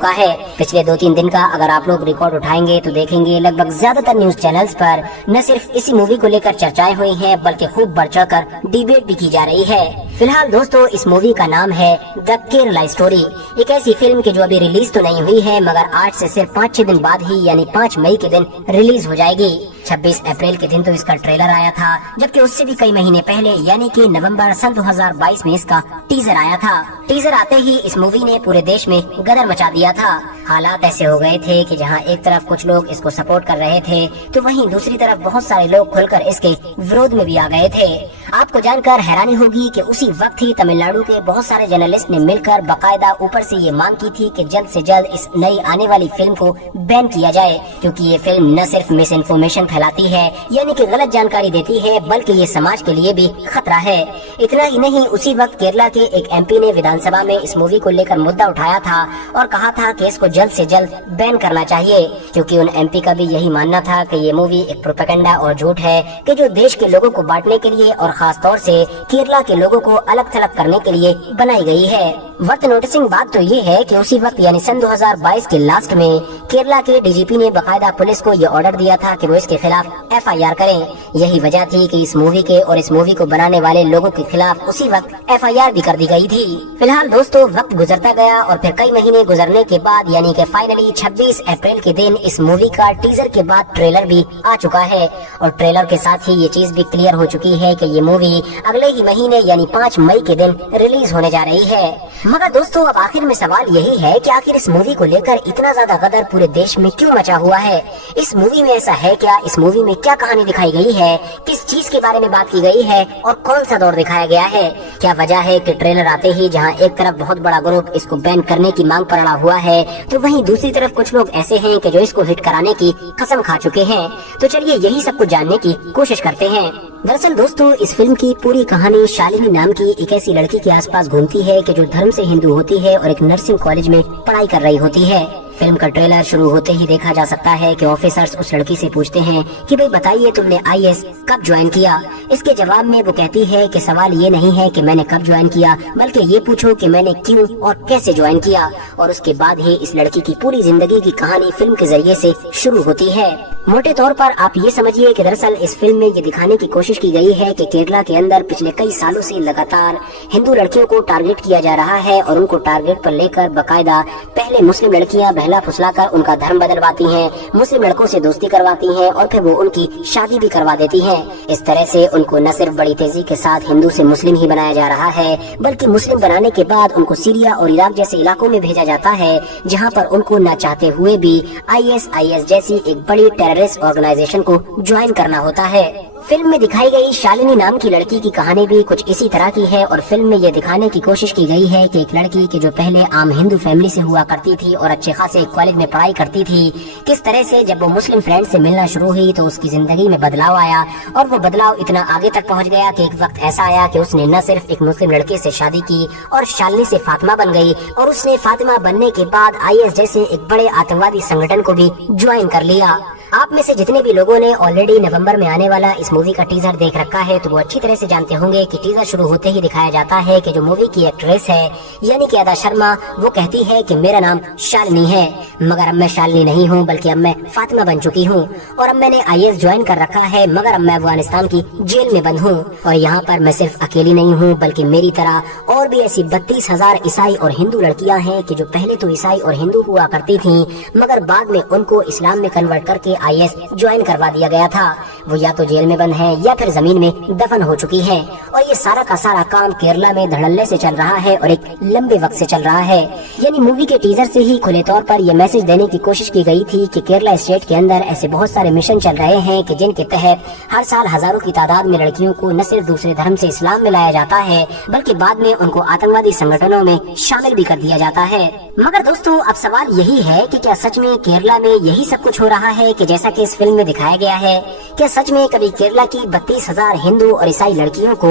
चुका है। पिछले 2-3 दिन का अगर आप लोग रिकॉर्ड उठाएंगे तो देखेंगे लगभग ज्यादातर न्यूज चैनल्स पर न सिर्फ इसी मूवी को लेकर चर्चाएं हुई हैं बल्कि खूब बढ़ चढ़कर डिबेट भी की जा रही है। फिलहाल दोस्तों इस मूवी का नाम है द केरला स्टोरी। एक ऐसी फिल्म की जो अभी रिलीज तो नहीं हुई है मगर आज से सिर्फ 5-6 दिन बाद ही यानी 5 मई के दिन रिलीज हो जाएगी। 26 अप्रैल के दिन तो इसका ट्रेलर आया था, जबकि उससे भी कई महीने पहले यानी कि नवंबर सन 2022 में इसका टीजर आया था। टीजर आते ही इस मूवी ने पूरे देश में गदर मचा दिया था। हालात ऐसे हो गए थे कि जहां एक तरफ कुछ लोग इसको सपोर्ट कर रहे थे तो वहीं दूसरी तरफ बहुत सारे लोग खुलकर इसके विरोध में भी आ गए थे। आपको जानकर हैरानी होगी कि उसी वक्त ही तमिलनाडु के बहुत सारे जर्नलिस्ट ने मिलकर बाकायदा ऊपर से ये मांग की थी कि जल्द से जल्द इस नई आने वाली फिल्म को बैन किया जाए, क्योंकि ये फिल्म न सिर्फ मिस इन्फॉर्मेशन फैलाती है यानी कि गलत जानकारी देती है बल्कि ये समाज के लिए भी खतरा है। इतना ही नहीं, उसी वक्त केरला के एक एमपी ने विधानसभा में इस मूवी को लेकर मुद्दा उठाया था और कहा था कि इसको जल्द से जल्द बैन करना चाहिए, क्योंकि उन एमपी का भी यही मानना था कि ये मूवी एक प्रोपेगेंडा और झूठ है कि जो देश के लोगों को बांटने के लिए और खास तौर से केरला के लोगों को अलग थलग करने के लिए बनाई गई है। वर्थ नोटिसिंग बात तो ये है कि उसी वक्त यानी सन 2022 के लास्ट में केरला के डीजीपी ने बकायदा पुलिस को ये ऑर्डर दिया था कि वो इसके खिलाफ एफआईआर करें। यही वजह थी कि इस मूवी के और इस मूवी को बनाने वाले लोगों के खिलाफ उसी वक्त एफआईआर भी कर दी गई थी। फिलहाल दोस्तों वक्त गुजरता गया और फिर कई महीने गुजरने के बाद यानी कि फाइनली 26 अप्रैल के दिन इस मूवी का टीजर के बाद ट्रेलर भी आ चुका है और ट्रेलर के साथ ही ये चीज भी क्लियर हो चुकी है कि ये मूवी अगले ही महीने यानी 5 मई के दिन रिलीज होने जा रही है। मगर दोस्तों अब आखिर में सवाल यही है कि आखिर इस मूवी को लेकर इतना ज्यादा गदर पूरे देश में क्यों मचा हुआ है? इस मूवी में ऐसा है क्या? इस मूवी में क्या कहानी दिखाई गई है? किस चीज के बारे में बात की गई है और कौन सा दौर दिखाया गया है? क्या वजह है कि ट्रेलर आते ही जहां एक तरफ बहुत बड़ा ग्रुप इसको बैन करने की मांग पर अड़ा हुआ है तो वहीं दूसरी तरफ कुछ लोग ऐसे हैं कि जो इसको हिट कराने की कसम खा चुके हैं। तो चलिए यही सब कुछ जानने की कोशिश करते हैं। दरअसल दोस्तों इस फिल्म की पूरी कहानी शालिनी नाम की एक ऐसी लड़की के आसपास घूमती है कि जो धर्म से हिंदू होती है और एक नर्सिंग कॉलेज में पढ़ाई कर रही होती है। फिल्म का ट्रेलर शुरू होते ही देखा जा सकता है कि ऑफिसर्स उस लड़की से पूछते हैं कि भाई बताइए तुमने आईएएस कब ज्वाइन किया। इसके जवाब में वो कहती है कि सवाल ये नहीं है कि मैंने कब ज्वाइन किया बल्कि ये पूछो कि मैंने क्यों और कैसे ज्वाइन किया। और उसके बाद ही इस लड़की की पूरी जिंदगी की कहानी फिल्म के जरिए से शुरू होती है। मोटे तौर पर आप ये समझिए कि दरअसल इस फिल्म में ये दिखाने की कोशिश की गई है कि केरला के अंदर पिछले कई सालों से लगातार हिंदू लड़कियों को टारगेट किया जा रहा है और उनको टारगेट पर लेकर बकायदा पहले मुस्लिम लड़कियां बहला फुसलाकर उनका धर्म बदलवाती हैं, मुस्लिम लड़कों से दोस्ती करवाती हैं और फिर वो उनकी शादी भी करवा देती हैं। इस तरह से उनको न सिर्फ बड़ी तेजी के साथ हिंदू से मुस्लिम ही बनाया जा रहा है बल्कि मुस्लिम बनाने के बाद उनको सीरिया और इराक जैसे इलाकों में भेजा जाता है जहाँ पर उनको न चाहते हुए भी आईएस जैसी एक बड़ी टेररिस्ट ऑर्गेनाइजेशन को ज्वाइन करना होता है। फिल्म में दिखाई गई शालिनी नाम की लड़की की कहानी भी कुछ इसी तरह की है और फिल्म में ये दिखाने की कोशिश की गई है कि एक लड़की की जो पहले आम हिंदू फैमिली से हुआ करती थी और अच्छे खासे कॉलेज में पढ़ाई करती थी, किस तरह से जब वो मुस्लिम फ्रेंड से मिलना शुरू हुई तो उसकी जिंदगी में बदलाव आया और वो बदलाव इतना आगे तक पहुँच गया कि एक वक्त ऐसा आया कि उसने न सिर्फ एक मुस्लिम लड़के से शादी की और शालिनी से फातिमा बन गई और उसने फातिमा बनने के बाद आईएस जैसे एक बड़े आतंकवादी संगठन को भी ज्वाइन कर लिया। आप में से जितने भी लोगों ने ऑलरेडी नवंबर में आने वाला इस मूवी का टीजर देख रखा है तो वो अच्छी तरह से जानते होंगे कि टीजर शुरू होते ही दिखाया जाता है कि जो मूवी की एक्ट्रेस है यानी कि अदा शर्मा वो कहती है कि मेरा नाम शालिनी है मगर अब मैं शालिनी नहीं हूँ बल्कि अब मैं फातिमा बन चुकी हूँ और अब मैंने आईएस ज्वाइन कर रखा है मगर अब मैं अफगानिस्तान की जेल में बंद हूँ और यहाँ पर मैं सिर्फ अकेली नहीं हूँ बल्कि मेरी तरह और भी ऐसी 32,000 ईसाई और हिंदू लड़कियाँ हैं कि जो पहले तो ईसाई और हिंदू हुआ करती थी मगर बाद में उनको इस्लाम में कन्वर्ट करके आईएस ज्वाइन करवा दिया गया था। वो या तो जेल में बंद है या फिर जमीन में दफन हो चुकी है और ये सारा का सारा काम केरला में धड़ल्ले से चल रहा है और एक लंबे वक्त से चल रहा है। यानी मूवी के टीजर से ही खुले तौर पर यह मैसेज देने की कोशिश की गई थी कि केरला स्टेट के अंदर ऐसे बहुत सारे मिशन चल रहे हैं कि जिनके तहत हर साल हजारों की तादाद में लड़कियों को न सिर्फ दूसरे धर्म से इस्लाम में लाया जाता है बल्कि बाद में उनको आतंकवादी संगठनों में शामिल भी कर दिया जाता है। मगर दोस्तों अब सवाल यही है कि क्या सच में केरला में यही सब कुछ हो रहा है कि जैसा कि इस फिल्म में दिखाया गया है? क्या सच में कभी केरला केरला की 32,000 हिंदू और ईसाई लड़कियों को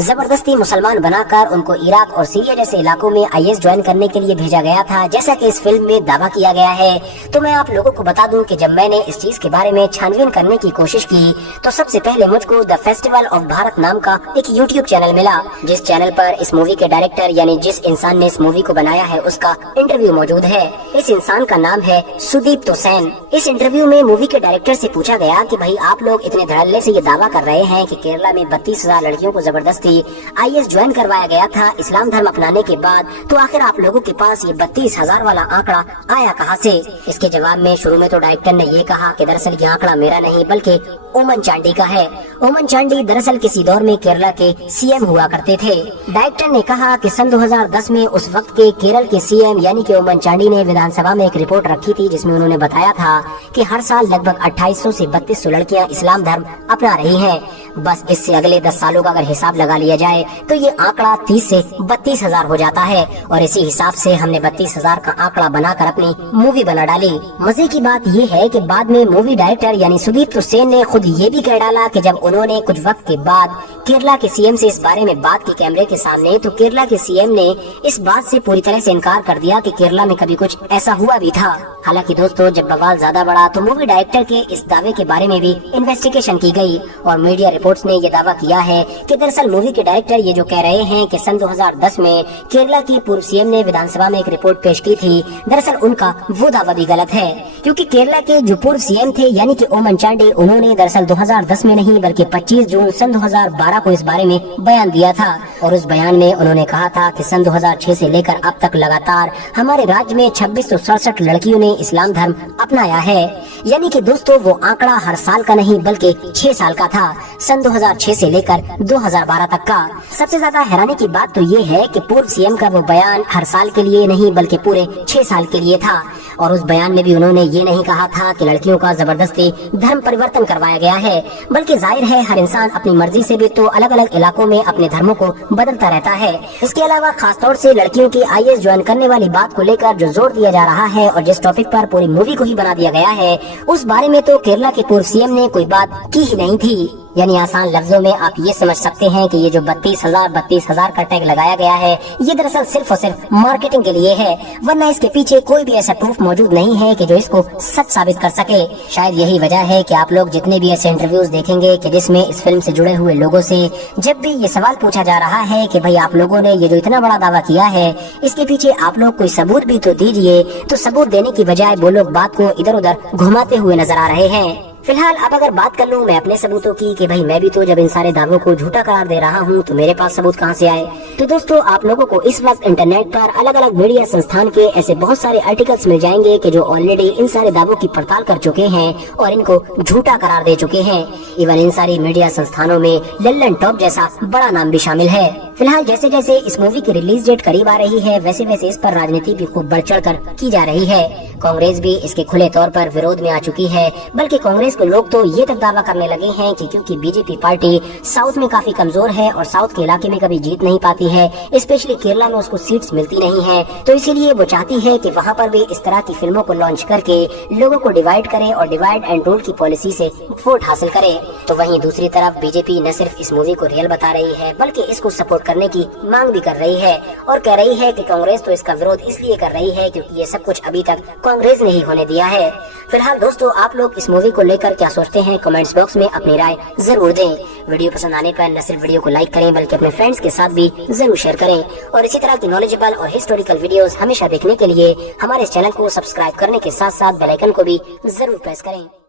जबरदस्ती मुसलमान बनाकर उनको इराक और सीरिया जैसे इलाकों में IS ज्वाइन करने के लिए भेजा गया था, जैसा कि इस फिल्म में दावा किया गया है। तो मैं आप लोगों को बता दूं कि जब मैंने इस चीज के बारे में छानबीन करने की कोशिश की तो सबसे पहले मुझको द फेस्टिवल ऑफ भारत नाम का एक YouTube चैनल मिला, जिस चैनल पर इस मूवी के डायरेक्टर यानी जिस इंसान ने इस मूवी को बनाया है उसका इंटरव्यू मौजूद है। इस इंसान का नाम है सुदीप्त सेन। इस इंटरव्यू में मूवी के डायरेक्टर से पूछा गया कि भाई आप लोग इतने धड़ल्ले से ये दावा कर रहे हैं कि केरला में 32,000 लड़कियों को जबरदस्ती IS ज्वाइन करवाया गया था इस्लाम धर्म अपनाने के बाद, तो आखिर आप लोगों के पास ये 32,000 वाला आंकड़ा आया कहां से? इसके जवाब में शुरू में तो डायरेक्टर ने ये कहा कि दरअसल ये आंकड़ा मेरा नहीं बल्कि ओमन चांडी का है। ओमन चांडी दरअसल किसी दौर में केरला के CM हुआ करते थे। डायरेक्टर ने कहा कि सन 2010 में उस वक्त के केरल के CM यानी कि ओमन चांडी ने विधानसभा में एक रिपोर्ट रखी थी, जिसमें उन्होंने बताया था कि हर साल लगभग 2800 से 3200 लड़कियां इस्लाम धर्म अपना रही हैं। बस इससे अगले 10 सालों का अगर हिसाब लगा लिया जाए तो ये आंकड़ा 30 से 32,000 हो जाता है, और इसी हिसाब से हमने 32,000 का आंकड़ा बनाकर अपनी मूवी बना डाली। मजे की बात ये है कि बाद में मूवी डायरेक्टर यानी सुदीप्त सेन ने खुद ये भी कह डाला कि जब उन्होंने कुछ वक्त के बाद केरला के CM से इस बारे में बात की कैमरे के सामने, तो केरला के CM ने इस बात से पूरी तरह से इनकार कर दिया कि केरला में कभी कुछ ऐसा हुआ भी था। हालांकि दोस्तों, जब बवाल ज्यादा बढ़ा तो मूवी डायरेक्टर के इस दावे के बारे में भी इन्वेस्टिगेशन की गई और मीडिया रिपोर्ट्स ने ये दावा किया है कि दरअसल मूवी के डायरेक्टर ये जो कह रहे हैं कि सन 2010 में केरला की पूर्व CM ने विधानसभा में एक रिपोर्ट पेश की थी, दरअसल उनका वो दावा भी गलत है, क्योंकि केरला के जो पूर्व CM थे यानी कि ओमन चांडी, उन्होंने दरअसल 2010 में नहीं बल्कि 25 जून सन 2012 को इस बारे में बयान दिया था, और उस बयान में उन्होंने कहा था कि सन 2006 से लेकर अब तक लगातार हमारे राज्य में 2667 लड़कियों ने इस्लाम धर्म अपनाया है। यानी कि दोस्तों, वो आंकड़ा हर साल का नहीं बल्कि 6 साल का था, सन 2006 से लेकर 2012 तक का। सबसे ज्यादा हैरानी की बात तो ये है कि पूर्व CM का वो बयान हर साल के लिए नहीं बल्कि पूरे 6 साल के लिए था, और उस बयान में भी उन्होंने ये नहीं कहा था कि लड़कियों का जबरदस्ती धर्म परिवर्तन करवाया गया है, बल्कि जाहिर है हर इंसान अपनी मर्जी से भी तो अलग अलग इलाकों में अपने धर्मों को बदलता रहता है। इसके अलावा खासतौर से लड़कियों की IS ज्वाइन करने वाली बात को लेकर जो जोर दिया जा रहा है और जिस टॉपिक पर पूरी मूवी को ही बना दिया गया है, उस बारे में तो केरला के पूर्व CM ने कोई बात की ही नहीं थी। यानी आसान लफ्जों में आप ये समझ सकते हैं कि ये जो 32,000 का टैग लगाया गया है, ये दरअसल सिर्फ और सिर्फ मार्केटिंग के लिए है, वरना इसके पीछे कोई भी ऐसा प्रूफ मौजूद नहीं है कि जो इसको सच साबित कर सके। शायद यही वजह है कि आप लोग जितने भी ऐसे इंटरव्यूज देखेंगे कि जिसमें इस फिल्म से जुड़े हुए लोगों से जब भी ये सवाल पूछा जा रहा है कि भाई आप लोगों ने ये जो इतना बड़ा दावा किया है, इसके पीछे आप लोग कोई सबूत भी तो दीजिए, तो सबूत देने की बजाय वो लोग बात को इधर उधर घुमाते हुए नजर आ रहे हैं। फिलहाल अब अगर बात कर लूं मैं अपने सबूतों की कि भाई मैं भी तो जब इन सारे दावों को झूठा करार दे रहा हूं तो मेरे पास सबूत कहां से आए, तो दोस्तों आप लोगों को इस वक्त इंटरनेट पर अलग अलग मीडिया संस्थान के ऐसे बहुत सारे आर्टिकल्स मिल जाएंगे कि जो ऑलरेडी इन सारे दावों की पड़ताल कर चुके हैं और इनको झूठा करार दे चुके हैं। इवन इन सारी मीडिया संस्थानों में लल्लन टॉप जैसा बड़ा नाम भी शामिल है। फिलहाल जैसे जैसे इस मूवी की रिलीज डेट करीब आ रही है, वैसे वैसे इस पर राजनीति भी खूब बढ़ चढ़ कर की जा रही है। कांग्रेस भी इसके खुले तौर पर विरोध में आ चुकी है, बल्कि कांग्रेस के लोग तो ये तक दावा करने लगे हैं कि क्योंकि बीजेपी पार्टी साउथ में काफी कमजोर है और साउथ के इलाके में कभी जीत नहीं पाती है, स्पेशली केरला में उसको सीट्स मिलती नहीं है, तो इसीलिए वो चाहती है कि वहाँ पर भी इस तरह की फिल्मों को लॉन्च करके लोगों को डिवाइड करे और डिवाइड एंड रूल की पॉलिसी से वोट हासिल करे। तो वहीं दूसरी तरफ बीजेपी न सिर्फ इस मूवी को रियल बता रही है बल्कि इसको सपोर्ट करने की मांग भी कर रही है और कह रही है कि कांग्रेस तो इसका विरोध इसलिए कर रही है क्योंकि ये सब कुछ अभी तक कांग्रेस ने ही होने दिया है। फिलहाल दोस्तों आप लोग इस मूवी को लेकर क्या सोचते हैं, कमेंट्स बॉक्स में अपनी राय जरूर दें। वीडियो पसंद आने पर न सिर्फ वीडियो को लाइक करें बल्कि अपने फ्रेंड्स के साथ भी जरूर शेयर करें, और इसी तरह की नॉलेजेबल और हिस्टोरिकल वीडियोस हमेशा देखने के लिए हमारे चैनल को सब्सक्राइब करने के साथ साथ बेल आइकन को भी जरूर प्रेस करें।